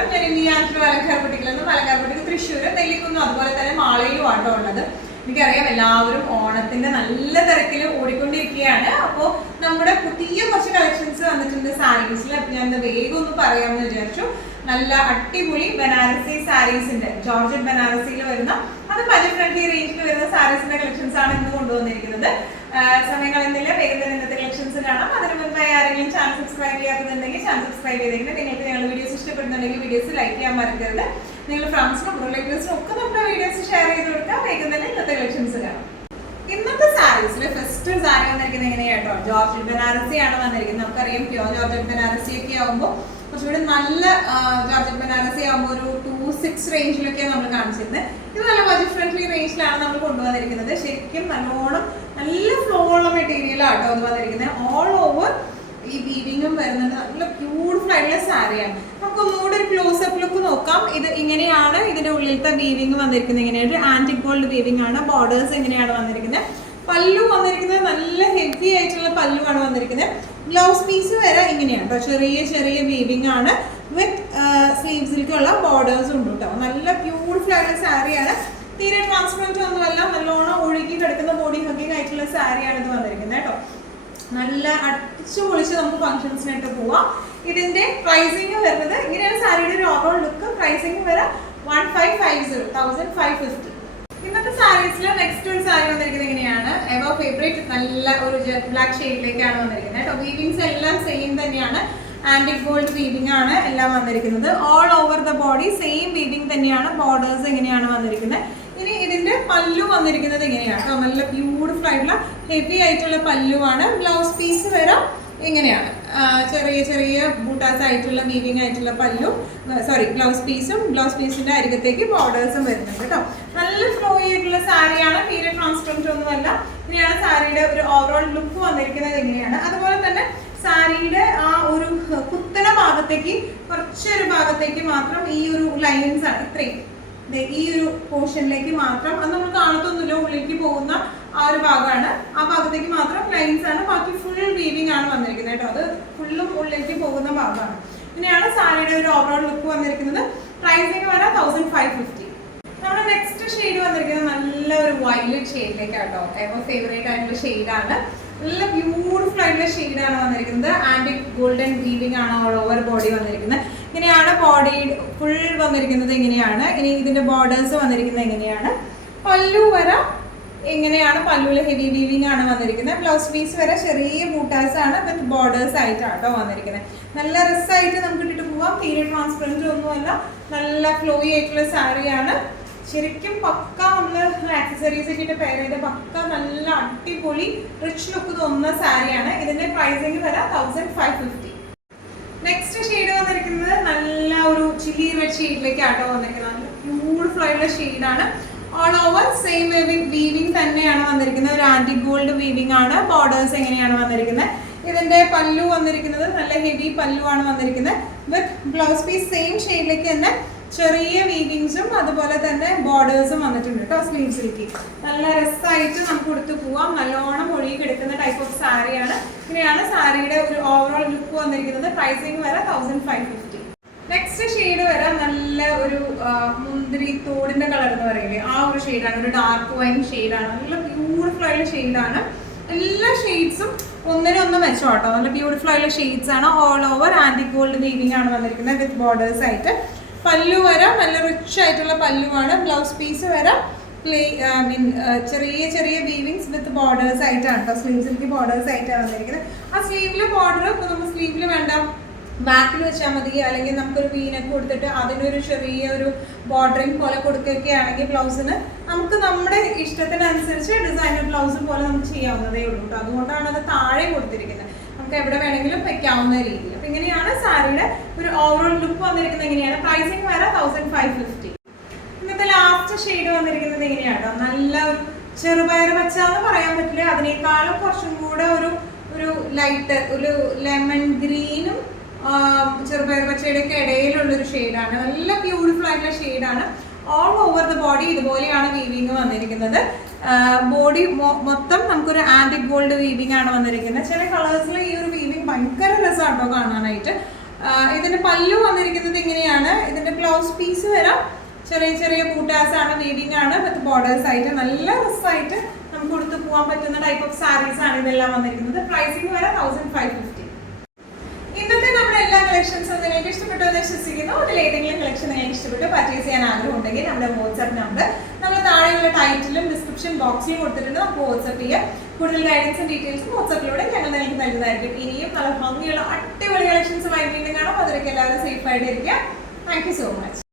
നമസ്കാരം. ഞാൻ ഇനി പാലക്കാർപട്ടിയിൽ നിന്ന് പാലക്കാർപട്ടിക്ക് തൃശ്ശൂർ നെല്ലിക്കുന്നും അതുപോലെ തന്നെ മാളയിലും ആട്ടോ ഉള്ളത്. എനിക്കറിയാം എല്ലാവരും ഓണത്തിന്റെ നല്ല തിരക്കിൽ ഓടിക്കൊണ്ടിരിക്കുകയാണ്. അപ്പോൾ നമ്മുടെ പുതിയ കുറച്ച് കളക്ഷൻസ് വന്നിട്ടുണ്ട് സാരീസിൽ. ഞാൻ വേഗം ഒന്ന് പറയാമെന്ന് വിചാരിച്ചു. നല്ല അടിപൊളി ബനാറസി സാരീസിന്റെ ജോർജറ്റ് ബനാറസിയിൽ വരുന്ന അത് ബജറ്റ് ഫ്രണ്ട്ലി റേഞ്ചിൽ വരുന്ന സാരീസിന്റെ കളക്ഷൻസ് ആണ് ഇന്ന് കൊണ്ടുവന്നിരിക്കുന്നത്. സമയം കളയുന്നില്ല, വേഗം തന്നെ ഇന്നത്തെ കളക്ഷൻസ് കാണാം. അതിന് മുൻപായി ആരെങ്കിലും ചാനൽ സബ്സ്ക്രൈബ് ചെയ്യാത്തുണ്ടെങ്കിൽ ചാനൽ സബ്സ്ക്രൈബ് ചെയ്തെങ്കിൽ നിങ്ങൾക്ക് ഞങ്ങളുടെ വീഡിയോസ് ഇഷ്ടപ്പെടുന്നുണ്ടെങ്കിൽ വീഡിയോസ് ലൈക്ക് ചെയ്യാൻ മറക്കരുത്. നിങ്ങൾ ഫ്രണ്ട്സിനും റിലേറ്റീവ്സിനും ഒക്കെ നമ്മുടെ വീഡിയോസ് ഷെയർ ചെയ്ത് കൊടുക്കുക. വേഗം തന്നെ ഇന്നത്തെ കളക്ഷൻസ് കാണാം. ഇന്നത്തെ സാരീസിൽ ഫസ്റ്റ് സാരി വന്നിരിക്കുന്നത് എങ്ങനെയാട്ടോ ജോർജറ്റ് ബനാറസി ആണ് വന്നിരിക്കുന്നത്. നമുക്കറിയാം പ്യോർ ജോർജറ്റ് ബനാറസി ഒക്കെ ആകുമ്പോൾ കുറച്ചുകൂടി നല്ല ജോർജറ്റ് ബനാറസി ആകുമ്പോൾ ഒരു 2,600 റേഞ്ചിലൊക്കെയാണ് നമ്മൾ കാണിച്ചിരുന്നത്. ഇത് നല്ല ബജറ്റ് ഫ്രണ്ട്ലി റേഞ്ചിലാണ് നമ്മൾ കൊണ്ടുവന്നിരിക്കുന്നത്. ശരിക്കും നല്ലോണം നല്ല ഫ്ലോ ഉള്ള മെറ്റീരിയലാട്ടോ അത് വന്നിരിക്കുന്നത്. ഓൾ ഓവർ ഈ വീവിങ്ങും വരുന്നത് നല്ല ബ്യൂട്ടിഫുൾ ആയിട്ടുള്ള സാരിയാണ്. നമുക്ക് ഒന്നുകൂടെ ഒരു ക്ലോസപ്പ് ലുക്ക് നോക്കാം. ഇത് ഇങ്ങനെയാണ് ഇതിന്റെ ഉള്ളിലത്തെ വീവിങ് വന്നിരിക്കുന്നത്. ഇങ്ങനെയാണ് ആന്റിക് ഗോൾഡ് വീവിംഗ് ആണ്. ബോർഡേഴ്സ് എങ്ങനെയാണ് വന്നിരിക്കുന്നത്. പല്ലു വന്നിരിക്കുന്നത് നല്ല ഹെവി ആയിട്ടുള്ള പല്ലു ആണ് വന്നിരിക്കുന്നത്. ബ്ലൗസ് പീസ് വരെ ഇങ്ങനെയാണ് ചെറിയ ചെറിയ വീവിംഗ് ആണ് വിത്ത് സ്ലീവ്സിലേക്കുള്ള ബോർഡേഴ്സ് ഉണ്ട് കേട്ടോ. നല്ല ബ്യൂട്ടിഫുൾ ആയിട്ടുള്ള സാരിയാണ്. തീരെ ട്രാൻസ്പെറൻറ്റ് ഒന്നുമല്ല, നല്ലോണം ഒഴുകി കിടക്കുന്ന ബോഡി ഹഗ്ഗിങ് ആയിട്ടുള്ള സാരിയാണ് ഇത് വന്നിരിക്കുന്നത് കേട്ടോ. നല്ല അടിച്ചു പൊളിച്ച് നമുക്ക് ഫംഗ്ഷൻസിനായിട്ട് പോവാം. ഇതിന്റെ പ്രൈസിങ് വരുന്നത് ഇങ്ങനെയാണ് സാരിയുടെ ഒരു ഓവറോൾ ലുക്ക്. പ്രൈസിങ് വരെ 1550. ഇന്നത്തെ സാരീസിൽ നെക്സ്റ്റ് ഒരു സാരി വന്നിരിക്കുന്നത് എങ്ങനെയാണ് എവർ ഫേവറേറ്റ് നല്ല ഒരു ജെറ്റ് ബ്ലാക്ക് ഷെയ്ഡിലേക്കാണ് വന്നിരിക്കുന്നത് കേട്ടോ. വീവിങ്സ് എല്ലാം സെയിം തന്നെയാണ്. ആന്റിക് ഗോൾഡ് വീവിംഗ് ആണ് എല്ലാം വന്നിരിക്കുന്നത്. All over the body same weaving തന്നെയാണ്. ബോർഡേഴ്സ് എങ്ങനെയാണ് വന്നിരിക്കുന്നത്. ഇനി ഇതിന്റെ പല്ലു വന്നിരിക്കുന്നത് എങ്ങനെയാണ് കേട്ടോ. നല്ല ബ്യൂട്ടിഫുൾ ആയിട്ടുള്ള ഹെവി ആയിട്ടുള്ള പല്ലുവാണ്. ബ്ലൗസ് പീസ് വരെ ഇങ്ങനെയാണ് ചെറിയ ചെറിയ ബൂട്ടാസ് ആയിട്ടുള്ള വീവിംഗ് ആയിട്ടുള്ള പല്ലു ബ്ലൗസ് പീസും ബ്ലൗസ് പീസിന്റെ അരികത്തേക്ക് ബോർഡേഴ്സും വരുന്നുണ്ട് കേട്ടോ. നല്ല ഫ്ലോ ആയിട്ടുള്ള സാരിയാണ്. തീരെ ട്രാൻസ്പെറൻറ്റ് ഒന്നുമല്ല. ഇങ്ങനെയാണ് സാരിയുടെ ഒരു ഓവറോൾ ലുക്ക് വന്നിരിക്കുന്നത് എങ്ങനെയാണ്. അതുപോലെ തന്നെ സാരിയുടെ ആ ഒരു കുത്തന ഭാഗത്തേക്ക് കുറച്ചൊരു ഭാഗത്തേക്ക് മാത്രം ഈ ഒരു ലൈൻസ് ആണ് ഇത്രയും ഈ ഒരു പോർഷനിലേക്ക് മാത്രം. അത് നമ്മൾ കാണത്തൊന്നുമില്ല, ഉള്ളിലേക്ക് പോകുന്ന ആ ഒരു ഭാഗമാണ്. ആ ഭാഗത്തേക്ക് മാത്രം ലൈൻസ് ആണ്. ബാക്കി ഫുൾ വീവിംഗ് ആണ് വന്നിരിക്കുന്നത് കേട്ടോ. അത് ഫുള്ളും ഉള്ളിലേക്ക് പോകുന്ന ഭാഗമാണ്. ഇങ്ങനെയാണ് സാരിയുടെ ഒരു ഓവറോൾ ലുക്ക് വന്നിരിക്കുന്നത്. പ്രൈസിങ് വരാൻ 1550. നമ്മുടെ നെക്സ്റ്റ് ഷെയ്ഡ് വന്നിരിക്കുന്നത് നല്ല ഒരു വയലറ്റ് ഷെയ്ഡിലേക്കാട്ടോ. എവർ ഫേവറേറ്റ് ആയിട്ടുള്ള ഷെയ്ഡാണ്. നല്ല ബ്യൂട്ടിഫുൾ ആയിട്ടുള്ള ഷെയ്ഡാണ് വന്നിരിക്കുന്നത്. ആന്റിക് ഗോൾഡൻ വീവിംഗ് ആണ് ഓൾ ഓവർ ബോഡി വന്നിരിക്കുന്നത്. ഇങ്ങനെയാണ് ബോഡി ഫുൾ വന്നിരിക്കുന്നത്. ഇങ്ങനെയാണ് ഇനി ഇതിന്റെ ബോർഡേഴ്സ് വന്നിരിക്കുന്നത് എങ്ങനെയാണ്. പല്ലു വരെ എങ്ങനെയാണ്. പല്ലുവിൽ ഹെവി വീവിംഗ് ആണ് വന്നിരിക്കുന്നത്. ബ്ലൗസ് പീസ് വരെ ചെറിയ ബൂട്ടാസ് ആണ് വിത്ത് ബോർഡേഴ്സ് ആയിട്ടാട്ടോ വന്നിരിക്കുന്നത്. നല്ല രസമായിട്ട് നമുക്ക് ഇട്ടിട്ട് പോവാം. തീരെ ട്രാൻസ്പെറൻറ്റ് ഒന്നുമല്ല, നല്ല ഫ്ലോയി ആയിട്ടുള്ള സാരിയാണ്. ശരിക്കും പക്ക നമ്മൾ ആക്സസറീസ് ഒക്കെ ഇട്ട് പെയർ ചെയ്ത് പക്ക നല്ല അടിപൊളി റിച്ച് ലുക്ക് തോന്നുന്ന സാരിയാണ്. ഇതിന്റെ പ്രൈസിങ് വരെ 1550. നെക്സ്റ്റ് ഷെയ്ഡ് വന്നിരിക്കുന്നത് നല്ല ഒരു ചില്ലി റെഡ് ഷെയ്ഡിലേക്കാട്ടോ വന്നിരിക്കുന്നത്. നല്ല ബ്യൂട്ടിഫുൾ ആയിട്ടുള്ള ഷെയ്ഡാണ്. ഓൾ ഓവർ സെയിം വീവിംഗ് തന്നെയാണ് വന്നിരിക്കുന്നത്. ഒരു ആന്റിക് ഗോൾഡ് വീവിംഗ് ആണ്. ബോർഡേഴ്സ് എങ്ങനെയാണ് വന്നിരിക്കുന്നത്. ഇതിന്റെ പല്ലു വന്നിരിക്കുന്നത് നല്ല ഹെവി പല്ലു ആണ് വന്നിരിക്കുന്നത്. വിത്ത് ബ്ലൗസ് പീസ് സെയിം ഷെയ്ഡിലേക്ക് തന്നെ ചെറിയ വീവിങ്സും അതുപോലെ തന്നെ ബോർഡേഴ്സും വന്നിട്ടുണ്ട് കേട്ടോ സ്ലീവ്സിലേക്ക്. നല്ല രസമായിട്ട് നമുക്ക് കൊടുത്തു പോവാം. നല്ലോണം ഒഴുകി കിടക്കുന്ന ടൈപ്പ് ഓഫ് സാരിയാണ്. ഇങ്ങനെയാണ് സാരിയുടെ ഒരു ഓവറോൾ ലുക്ക് വന്നിരിക്കുന്നത്. പ്രൈസിങ് വരെ 1550. നെക്സ്റ്റ് ഷെയ്ഡ് വരെ നല്ല ഒരു മുന്തിരി തോടിന്റെ കളർ എന്ന് പറയില്ലേ ആ ഒരു ഷെയ്ഡാണ്. ഒരു ഡാർക്ക് വൈൻ ഷെയ്ഡാണ്. നല്ല ബ്യൂട്ടിഫുൾ ആയിട്ടുള്ള ഷെയ്ഡാണ്. എല്ലാ ഷെയ്ഡ്സും ഒന്നിനൊന്ന് മെച്ചോട്ടോ. നല്ല ബ്യൂട്ടിഫുൾ ആയിട്ടുള്ള ഷെയ്ഡ്സ് ആണ്. All over antique gold weaving ആണ് വന്നിരിക്കുന്നത് വിത്ത് ബോർഡേഴ്സ് ആയിട്ട്. പല്ലു വരെ നല്ല റിച്ച് ആയിട്ടുള്ള പല്ലുവാണ്. ബ്ലൗസ് പീസ് വരെ ചെറിയ ചെറിയ വീവിങ്സ് വിത്ത് ബോർഡേഴ്സ് ആയിട്ടാണ് കേട്ടോ. സ്ലീവ്സിലേക്ക് ബോർഡേഴ്സ് ആയിട്ടാണ് വന്നിരിക്കുന്നത്. ആ സ്ലീവിലെ ബോർഡർ ഇപ്പോൾ നമ്മൾ സ്ലീവിൽ വേണ്ട ബാക്കിൽ വെച്ചാൽ മതി, അല്ലെങ്കിൽ നമുക്കൊരു വീനൊക്കെ കൊടുത്തിട്ട് അതിനൊരു ചെറിയൊരു ബോർഡറിങ് പോലെ കൊടുക്കുകയൊക്കെ ആണെങ്കിൽ ബ്ലൗസിന് നമുക്ക് നമ്മുടെ ഇഷ്ടത്തിനനുസരിച്ച് ഡിസൈനർ ബ്ലൗസ് പോലെ നമുക്ക് ചെയ്യാവുന്നതേ ഉള്ളൂ കേട്ടോ. അതുകൊണ്ടാണ് അത് താഴെ കൊടുത്തിരിക്കുന്നത്. നമുക്ക് എവിടെ വേണമെങ്കിലും വെക്കാവുന്ന രീതിയിൽ. അപ്പൊ ഇങ്ങനെയാണ് സാരിയുടെ ഒരു ഓവറോൾ ലുക്ക് വന്നിരിക്കുന്നത്. എങ്ങനെയാണ് പ്രൈസിങ് വരെ 1550. ഇന്നത്തെ ലാസ്റ്റ് ഷെയ്ഡ് വന്നിരിക്കുന്നത് എങ്ങനെയാണ്. നല്ല ഒരു ചെറുപയർ പച്ച എന്ന് പറയാൻ പറ്റില്ല, അതിനേക്കാളും കുറച്ചും കൂടെ ഒരു ലൈറ്റ് ഒരു ലെമൺ ഗ്രീനും ചെറുപയർ പച്ചയുടെ ഒക്കെ ഇടയിലുള്ളൊരു ഷെയ്ഡാണ്. നല്ല ബ്യൂട്ടിഫുൾ ആയിട്ടുള്ള ഷെയ്ഡാണ്. ഓൾ ഓവർ ദ ബോഡി ഇതുപോലെയാണ് വീവിങ് വന്നിരിക്കുന്നത്. ബോഡി മൊത്തം നമുക്കൊരു ആന്റിക് ഗോൾഡ് വീവിംഗ് ആണ് വന്നിരിക്കുന്നത്. ചില കളേഴ്സിൽ ഈ ഒരു വീവിംഗ് ഭയങ്കര രസമാട്ടോ കാണാനായിട്ട്. ഇതിന്റെ പല്ലു വന്നിരിക്കുന്നത് ഇങ്ങനെയാണ്. ഇതിന്റെ ബ്ലൗസ് പീസ് വരാം. ചെറിയ ചെറിയ ബൂട്ടാസ് ആണ്, വീവിംഗ് ആണ്, വിത്ത് ബോർഡേഴ്സ് ആയിട്ട് നല്ല രസമായിട്ട് നമുക്ക് കൊടുത്ത് പോകാൻ പറ്റുന്ന ടൈപ്പ് ഓഫ് സാരീസ് ആണ് ഇതെല്ലാം വന്നിരിക്കുന്നത്. പ്രൈസിംഗ് വരെ 1550. ഇന്നത്തെ നമ്മുടെ എല്ലാ കളക്ഷൻസും നിങ്ങൾക്ക് ഇഷ്ടപ്പെട്ടു എന്ന് വിശ്വസിക്കുന്നു. അതിൽ ഏതെങ്കിലും കളക്ഷൻ നിങ്ങൾക്ക് ഇഷ്ടപ്പെട്ട് പർച്ചേസ് ചെയ്യാൻ ആഗ്രഹം ഉണ്ടെങ്കിൽ നമ്മുടെ വാട്സ്ആപ്പ് നമ്പർ നമ്മൾ താഴെയുള്ള ടൈറ്റിലും ഡിസ്ക്രിപ്ഷൻ ബോക്സിലും കൊടുത്തിട്ടുണ്ട്. നമുക്ക് വാട്സ്ആപ്പ് ചെയ്യാം. കൂടുതൽ ഗൈഡൻസും ഡീറ്റെയിൽസും വാട്സ്ആപ്പിലൂടെ ഞങ്ങൾ നിങ്ങൾക്ക് നൽകുന്നതായിരിക്കും. ഇനിയും നല്ല ഭംഗിയുള്ള അടിപൊളി കളക്ഷൻസുമായി വീണ്ടും കാണാം. അതിലേക്ക് എല്ലാവരും സേഫ് ആയിട്ട് ഇരിക്കുക. Thank you so much.